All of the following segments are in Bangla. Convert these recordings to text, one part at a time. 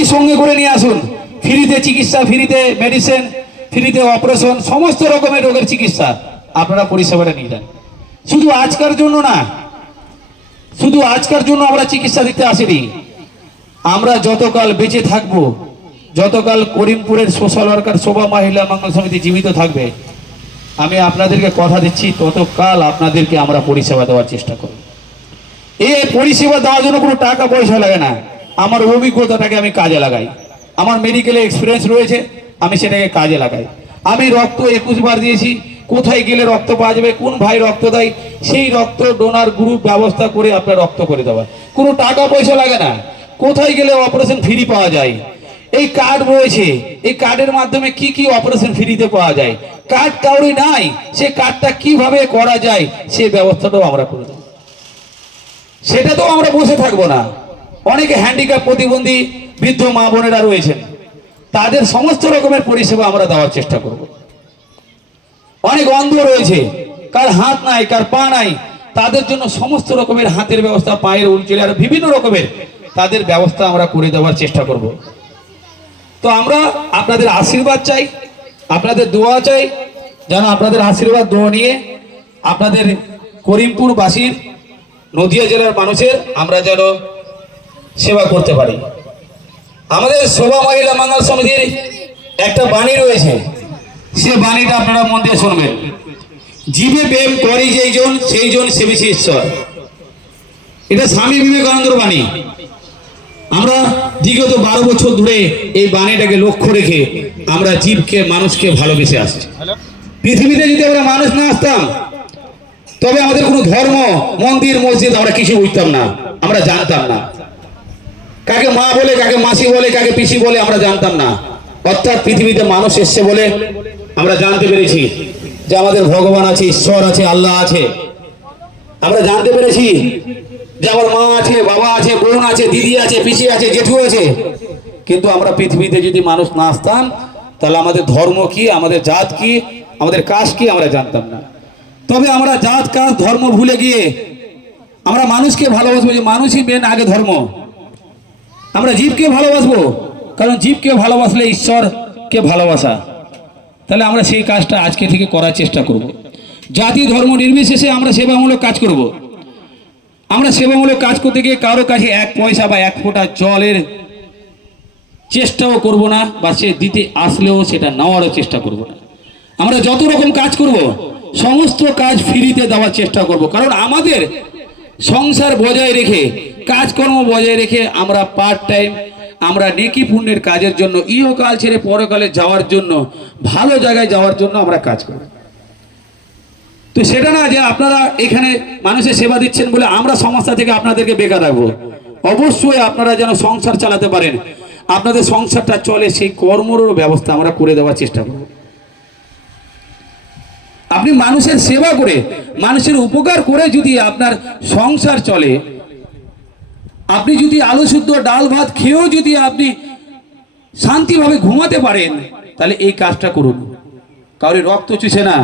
আপনি সঙ্গে করে নিয়ে আসুন, ফ্রিতে চিকিৎসা, ফ্রিতে মেডিসিন, ফ্রিতে অপারেশন, সমস্ত রকমের রোগের চিকিৎসা আপনারা পরিষেবাটা নিয়ে যান। শুধু আজকের জন্য না, শুধু আজকের জন্য আমরা চিকিৎসা দিতে আসিনি। আমরা যতকাল বেঁচে থাকবো, যতকাল করিমপুরের সোশ্যাল ওয়ার্কার শোভা মহিলা মঙ্গল সমিতি জীবিত থাকবে, আমি আপনাদেরকে কথা দিচ্ছি ততকাল আপনাদেরকে আমরা পরিষেবা দেওয়ার চেষ্টা করব। এই পরিষেবা দেওয়ার জন্য কোনো টাকা পয়সা লাগে না, আমার অভিজ্ঞতাটাকে আমি কাজে লাগাই, আমার মেডিকেলে এক্সপিরিয়েন্স রয়েছে, আমি সেটাকে কাজে লাগাই। আমি রক্ত 21 বার দিয়েছি, কোথায় গেলে রক্ত পাওয়া যাবে, কোন ভাই রক্ত দেয়, সেই রক্ত ডোনার গ্রুপ ব্যবস্থা করে আপনার রক্ত করে দেওয়া, কোনো টাকা পয়সা লাগে না। কোথায় গেলে অপারেশন ফ্রি পাওয়া যায়, এই কার্ড রয়েছে, এই কার্ডের মাধ্যমে কি কি অপারেশন ফ্রিতে পাওয়া যায়। কার্ড কাউরি নাই, সে কার্ডটা কিভাবে করা যায় সে ব্যবস্থাটাও আমরা করে দেব। সেটা তো আমরা বসে থাকবো না। অনেকে হ্যান্ডিক্যাপ প্রতিবন্ধী বৃদ্ধ মা বোনেরা রয়েছেন, তাদের সমস্ত রকমের পরিষেবা আমরা দেওয়ার চেষ্টা করব। অনেক অন্ধ রয়েছে, কার হাত নাই, কার পা নাই, তাদের জন্য সমস্ত রকমের হাতের ব্যবস্থা, পায়ের উলচেলে আর বিভিন্ন রকমের তাদের ব্যবস্থা আমরা করে দেওয়ার চেষ্টা করব। তো আমরা আপনাদের আশীর্বাদ চাই, আপনাদের দোয়া চাই, যেন আপনাদের আশীর্বাদ দোয়া নিয়ে আপনাদের করিমপুরবাসীর, নদিয়া জেলার মানুষের আমরা যেন সেবা করতে পারি। আমাদের শোভা মহিলা মঙ্গল সমিতির একটা বাণী রয়েছে, সে বাণীটা আপনারা মন দিয়ে শুনবেন। জীবে প্রেম করি যেইজন, সেইজন সেবিছে ঈশ্বর। এটা স্বামী বিবেকানন্দের বাণী। আমরা বিগত 12 বছর ধরে এই বাণীটাকে লক্ষ্য রেখে আমরা জীবকে, মানুষকে ভালোবেসে আসছি। পৃথিবীতে যদি আমরা মানুষ না আসতাম, তবে আমাদের কোনো ধর্ম, মন্দির, মসজিদ আমরা কিছু বুঝতাম না, আমরা জানতাম না। কাকে মা বলে, কাকে মাসি বলে, কাকে পিসি বলে আমরা জানতাম না। অর্থাৎ পৃথিবীতে মানুষ এসছে বলে আমরা জানতে পেরেছি যে আমাদের ভগবান আছে, ঈশ্বর আছে, আল্লাহ আছে। আমরা জানতে পেরেছি যে আমার মা আছে, বাবা আছে, বোন আছে, দিদি আছে, পিসি আছে, জেঠু আছে। কিন্তু আমরা পৃথিবীতে যদি মানুষ না আসতাম, তাহলে আমাদের ধর্ম কি, আমাদের জাত কি, আমাদের কাস্ট কি আমরা জানতাম না। তবে আমরা জাত, কাস্ট, ধর্ম ভুলে গিয়ে আমরা মানুষকে ভালোবাসবো, যে মানুষই মেন আগে ধর্ম। আমরা জীবকে ভালোবাসবো, কারণ জীবকে ভালোবাসলে ঈশ্বরকে ভালোবাসা। তাহলে আমরা সেই কাজটা আজকে থেকে করার চেষ্টা করব। জাতি ধর্ম নির্বিশেষে আমরা সেবামূলক কাজ করব। আমরা সেবামূলক কাজ করতে গিয়ে কারো কাছে 1 পয়সা বা 1 ফোঁটা জলের চেষ্টাও করব না, বা সে দিতে আসলেও সেটা নেওয়ারও চেষ্টা করব না। আমরা যত রকম কাজ করব, সমস্ত কাজ ফ্রিতে দেওয়ার চেষ্টা করব। কারণ আমাদের সংসার বজায় রেখে, কাজকর্ম বজায় রেখে আমরা পার্ট টাইম, আমরা নেকি পুণ্যের কাজের জন্য, ইহকাল ছেড়ে পরকালে যাওয়ার জন্য, ভালো জায়গায় যাওয়ার জন্য আমরা কাজ করি। তো সেটা না যে আপনারা এখানে মানুষের সেবা দিচ্ছেন বলে আমরা সংস্থা থেকে আপনাদেরকে বেকার রাখবো। অবশ্যই আপনারা যেন সংসার চালাতে পারেন, আপনাদের সংসারটা চলে, সেই কর্মরও ব্যবস্থা আমরা করে দেওয়ার চেষ্টা করব। আপনি মানুষের সেবা করে, মানুষের উপকার করে যদি আপনার সংসার চলে, আপনি যদি আলু শুদ্ধ ডাল ভাত খেয়েও যদি আপনি শান্তিভাবে ঘুমাতে পারেন, তাহলে এই কাজটা করুন। কাউরি রক্ত চুষে না,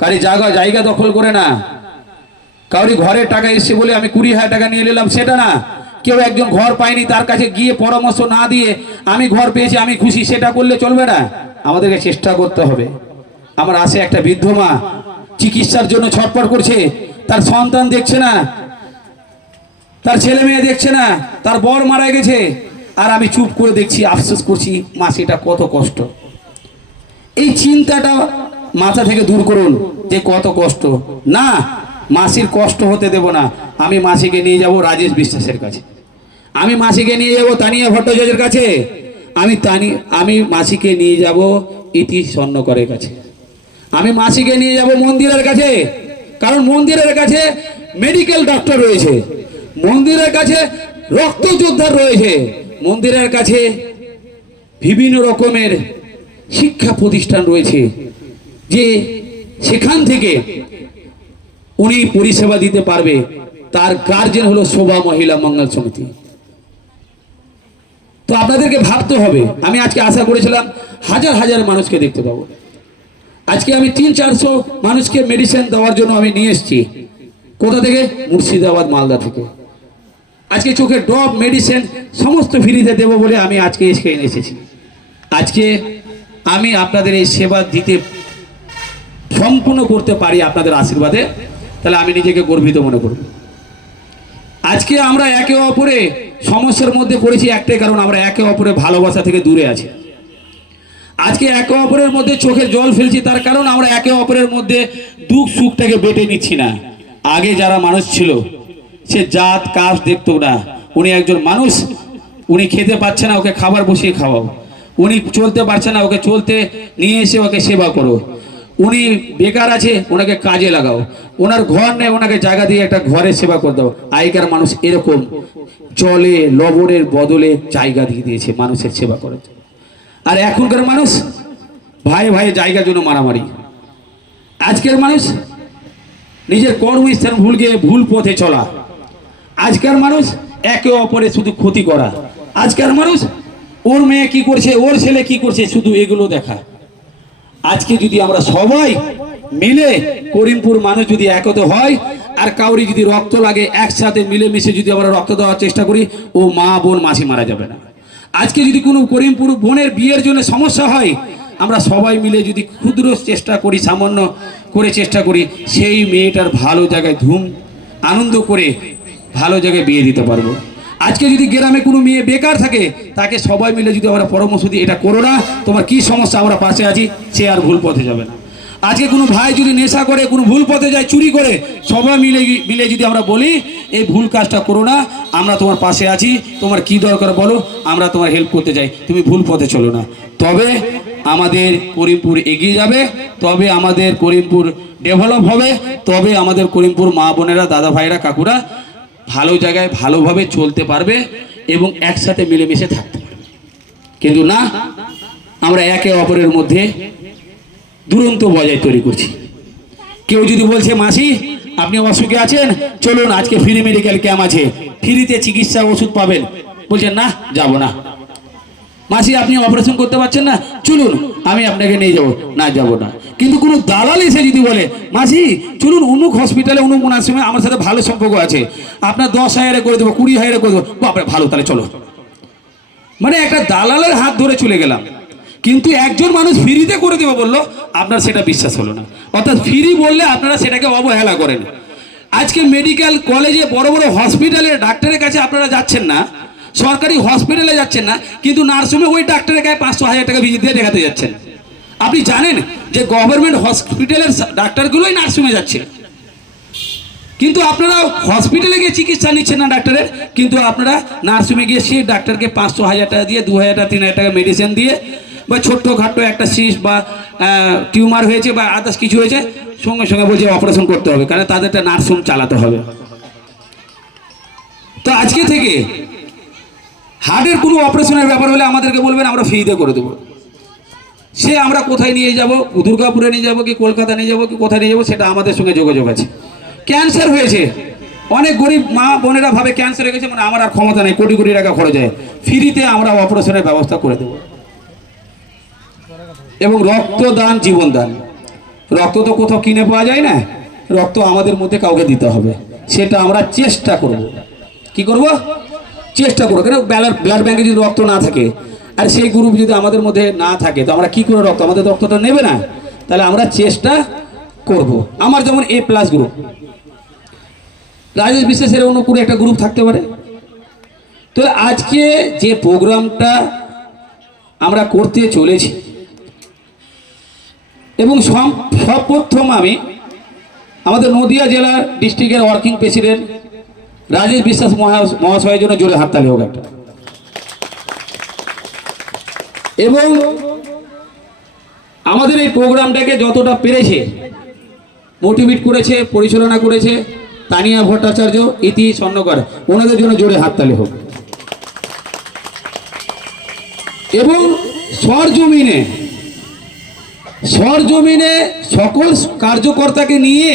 কারি জায়গা দখল করে না, কাউরি ঘরের টাকা এসছে বলে আমি 20,000 টাকা নিয়ে নিলাম সেটা না। কেউ একজন ঘর পায়নি, তার কাছে গিয়ে পরামর্শ না দিয়ে আমি ঘর পেয়েছি, আমি খুশি, সেটা করলে চলবে না। আমাদেরকে চেষ্টা করতে হবে। আমার আসে একটা বৃদ্ধ মা চিকিৎসার জন্য ছটফট করছে, তার সন্তান দেখছে না, তার ছেলে মেয়ে দেখছে না, তার বর মারা গেছে, আর আমি চুপ করে দেখছি, আফসোস করছি, মাসিটা কত কষ্ট। এই চিন্তাটা মাথা থেকে দূর করুন যে কত কষ্ট। না, মাসির কষ্ট হতে দেব না। আমি মাসিকে নিয়ে যাব রাজেশ বিশ্বাসের কাছে, আমি মাসিকে নিয়ে যাব তানিয়া ভট্টাচার্যের কাছে, আমি মাসিকে নিয়ে যাব ইতি স্বর্ণকরের কাছে, আমি মাসিকে নিয়ে যাব মন্দিরের কাছে। কারণ মন্দিরের কাছে মেডিকেল ডক্টর রয়েছে, মন্দিরের কাছে রক্ত যোদ্ধা রয়েছে, মন্দিরের কাছে বিভিন্ন রকমের শিক্ষা প্রতিষ্ঠান রয়েছে, যে সেখান থেকে উনি পরিষেবা দিতে পারবে। তার গার্জেন হলো শোভা মহিলা মঙ্গল সমিতি। তো আপনাদেরকে ভাবতে হবে। আমি আজকে আশা করেছিলাম হাজার হাজার মানুষকে দেখতে পাবো, আজকে আমি 300-400 মানুষকে মেডিসিন দেওয়ার জন্য আমি নিয়ে এসেছি। কোথা থেকে? মুর্শিদাবাদ, মালদা থেকে। আজকে চোখের ড্রপ মেডিসিন সমস্ত ফ্রিতে দেবো বলে আমি আজকে এখানে এসেছি। আজকে আমি আপনাদের এই সেবা দিতে সম্পূর্ণ করতে পারি আপনাদের আশীর্বাদে, তাহলে আমি নিজেকে গর্বিত মনে করব। আজকে আমরা একে অপরে সমস্যার মধ্যে পড়েছি একটাই কারণ, আমরা একে অপরে ভালোবাসা থেকে দূরে আছি। আজকে একে অপরের মধ্যে চোখের জল ফেলছি তার কারণ আমরা একে অপরের মধ্যে দুঃখ সুখটাকে বেটে নিচ্ছি না। আগে যারা মানুষ ছিল সে জাত কাস্ট দেখতো না, উনি একজন মানুষ, উনি খেতে পারছে না ওকে খাবার বসিয়ে খাওয়াও, উনি চলতে পারছে না ওকে চলতে নিয়ে এসে ওকে সেবা করো, উনি বেকার আছে ওনাকে কাজে লাগাও, ওনার ঘর নেই ওনাকে জায়গা দিয়ে একটা ঘরের সেবা করে দাও। আগেকার মানুষ এরকম চলে লবণের বদলে জায়গা দিয়ে দিয়েছে মানুষের সেবা করে। আর এখনকার মানুষ ভাই ভাই জায়গার জন্য মারামারি। আজকের মানুষ নিজের কর্মস্থান ভুল গিয়ে ভুল পথে চলা। আজকের মানুষ একে অপরে শুধু ক্ষতি করা। আজকের মানুষ ওর মেয়ে কি করছে ওর ছেলে কি করছে শুধু এগুলো দেখা। আজকে যদি আমরা সবাই মিলে করিমপুর মানুষ যদি একত হয় আর কাউরি যদি রক্ত লাগে একসাথে মিলেমিশে যদি আমরা রক্ত দেওয়ার চেষ্টা করি ও মা বোন মাসি মারা যাবে না। আজকে যদি কোনো করিমপুর বোনের বিয়ের জন্য সমস্যা হয় আমরা সবাই মিলে যদি ক্ষুদ্র চেষ্টা করি সামান্য করে চেষ্টা করি সেই মেয়েটার ভালো জায়গায় ধুম আনন্দ করে ভালো জায়গায় বিয়ে দিতে পারবো। আজকে যদি গ্রামে কোনো মেয়ে বেকার থাকে তাকে সবাই মিলে যদি আমরা পরামর্শ দিই এটা করো না তোমার কি সমস্যা আমরা পাশে আছি, সে আর ভুল পথে যাবে না। আজকে কোনো ভাই যদি নেশা করে কোনো ভুল পথে যায় চুরি করে সবাই মিলে যদি আমরা বলি এই ভুল কাজটা করো না আমরা তোমার পাশে আছি, তোমার কি দরকার বলো আমরা তোমার হেল্প করতে চাই, তুমি ভুল পথে চলো না, তবে আমাদের করিমপুর এগিয়ে যাবে, তবে আমাদের করিমপুর ডেভেলপ হবে, তবে আমাদের করিমপুর মা বোনেরা দাদা ভাইরা কাকুরা ভালো জায়গায় ভালোভাবে চলতে পারবে এবং একসাথে মিলেমিশে থাকতে পারবে। কিন্তু না আমরা একে অপরের মধ্যে দুরন্ত বজায় তৈরি করছি। কেউ যদি বলছে মাসি আপনি অসুখে আছেন চলুন আজকে ফ্রি মেডিকেল ক্যাম্প আছে ফ্রিতে চিকিৎসা ওষুধ পাবেন, বলছেন না যাব না। মাসি আপনি অপারেশন করতে পারছেন না চলুন আমি আপনাকে নিয়ে যাবো, না যাব না। কিন্তু কোনো দালাল এসে যদি বলে মাসি চলুন অমুক হসপিটালে অমুক নার্সিংহোমে আমার সাথে ভালো সম্পর্ক আছে আপনার 10,000 করে দেবো 20,000 করে দেবো, বাপরে ভালো তাহলে চলো, মানে একটা দালালের হাত ধরে চলে গেলাম। কিন্তু একজন মানুষ ফ্রিতে করে দেবো বললো আপনার সেটা বিশ্বাস হলো না, অর্থাৎ ফ্রি বললে আপনারা সেটাকে অবহেলা করেন। আজকে মেডিকেল কলেজে বড় বড় হসপিটালে ডাক্তারের কাছে আপনারা যাচ্ছেন না, সরকারি হসপিটালে যাচ্ছেন না, কিন্তু নার্সিংহোমে ওই ডাক্তারের গায়ে 500,000 টাকা ভিজিট দিয়ে দেখাতে যাচ্ছেন। আপনি জানেন যে গভর্নমেন্ট হসপিটালের ডাক্তারগুলোই নার্সিংহোমে যাচ্ছে, কিন্তু আপনারা হসপিটালে গিয়ে চিকিৎসা নিচ্ছেন না ডাক্তারের, কিন্তু আপনারা নার্সিংহোমে গিয়ে সেই ডাক্তারকে 500,000 টাকা দিয়ে 2,000 টাকা 3,000 টাকা মেডিসিন দিয়ে বা ছোট্টখাটো একটা সিস্ট বা টিউমার হয়েছে বা আদার্স কিছু হয়েছে সঙ্গে সঙ্গে বলছে অপারেশন করতে হবে, কারণ তাদের একটা নার্সিংহোম চালাতে হবে। তো আজকে থেকে হার্টের কোনো অপারেশনের ব্যাপার হলে আমাদেরকে বলবেন আমরা ফ্রিতে করে দেবো। সে আমরা কোথায় নিয়ে যাব, দুর্গাপুরে নিয়ে যাব কি কলকাতা নিয়ে যাব কি কোথায় নিয়ে যাব সেটা আমাদের সঙ্গে যোগাযোগ আছে। ক্যান্সার হয়েছে অনেক গরিব মা বোনেরা ভাবে ক্যান্সার হয়ে গেছে মানে আমার আর ক্ষমতা নেই, কোটি কোটি টাকা খরচ হয়, ফ্রিতে আমরা অপারেশনের ব্যবস্থা করে দেব। এবং রক্তদান জীবনদান, রক্ত তো কোথাও কিনে পাওয়া যায় না, রক্ত আমাদের মধ্যে কাউকে দিতে হবে, সেটা আমরা চেষ্টা করব। কি করব? চেষ্টা করবো। কেন ব্লাড ব্যাংকে যদি রক্ত না থাকে আর সেই গ্রুপ যদি আমাদের মধ্যে না থাকে তো আমরা কি করে রক্ত, আমাদের রক্তটা নেবে না, তাহলে আমরা চেষ্টা করব। আমার যেমন A+ গ্রুপ, রাজেশ বিশ্বাসের অন্য কোনো একটা গ্রুপ থাকতে পারে। তো আজকে যে প্রোগ্রামটা আমরা করতে চলেছি এবং সর্বপ্রথম আমি আমাদের নদিয়া জেলার ডিস্ট্রিক্টের ওয়ার্কিং প্রেসিডেন্ট রাজেশ বিশ্বাস মহাশয়ের জন্য জোরে হাততালি হোক একটা। এবং আমাদের এই প্রোগ্রামটাকে যতটা পেরেছে মোটিভেট করেছে পরিচালনা করেছে তানিয়া ভট্টাচার্য ইতি স্বর্ণকর, ওনাদের জন্য জোরে হাততালি হোক। এবং সরজমিনে সকল কার্যকর্তাকে নিয়ে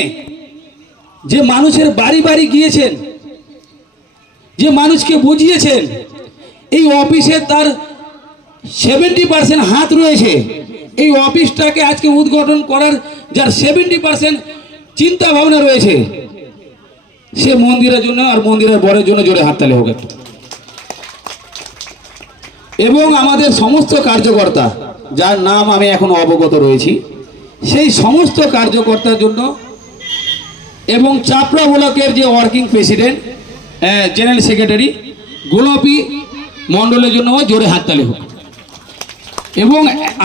যে মানুষের বাড়ি বাড়ি গিয়েছেন, যে মানুষকে বুঝিয়েছেন এই অফিসে তার 70% হাত রয়েছে, এই অফিসটাকে আজকে উদ্ঘাটন করার যার 70% চিন্তা ভাবনা রয়েছে, সে মন্দিরের জন্য আর মন্দিরের বরের জন্য জোরে হাততালি হোক একটু। এবং আমাদের সমস্ত কার্যকর্তা যার নাম আমি এখন অবগত রয়েছি, সেই সমস্ত কার্যকর্তার জন্য এবং চাপড়া ব্লকের যে ওয়ার্কিং প্রেসিডেন্ট, জেনারেল সেক্রেটারি গোলাপী মণ্ডলের জন্য জোরে হাততালি হোক। এবং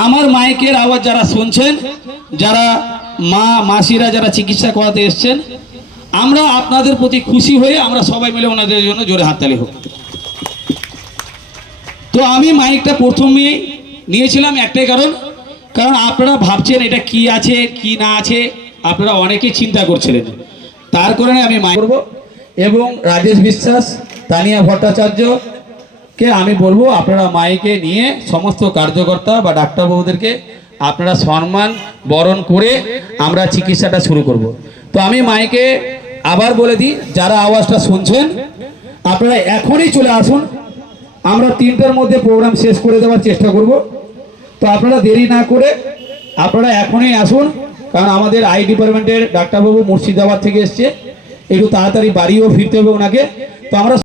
আমার মাইকের আওয়াজ যারা শুনছেন, যারা মাসিরা যারা চিকিৎসা করাতে এসছেন, আমরা আপনাদের প্রতি খুশি হয়ে আমরা সবাই মিলে ওনাদের জন্য জোরে হাততালি হোক। তো আমি মাইকটা প্রথমেই নিয়েছিলাম একটাই কারণ আপনারা ভাবছেন এটা কি আছে কি না আছে, আপনারা অনেকেই চিন্তা করছিলেন, তার কারণে আমি মাইক করব। এবং রাজেশ বিশ্বাস, তানিয়া ভট্টাচার্যকে আমি বলবো আপনারা মাইকে নিয়ে সমস্ত কার্যকর্তা বা ডাক্তারবাবুদেরকে আপনারা সম্মান বরণ করে আমরা চিকিৎসাটা শুরু করব। তো আমি মাইকে আবার বলে দিই, যারা আওয়াজটা শুনছেন আপনারা এখনই চলে আসুন, আমরা 3টার মধ্যে প্রোগ্রাম শেষ করে দেওয়ার চেষ্টা করব। তো আপনারা দেরি না করে আপনারা এখনই আসুন, কারণ আমাদের আই ডিপার্টমেন্টের ডাক্তারবাবু মুর্শিদাবাদ থেকে এসছে, একটু তাড়াতাড়ি বাড়িও ফিরতে হবে ওনাকে। তো আমরা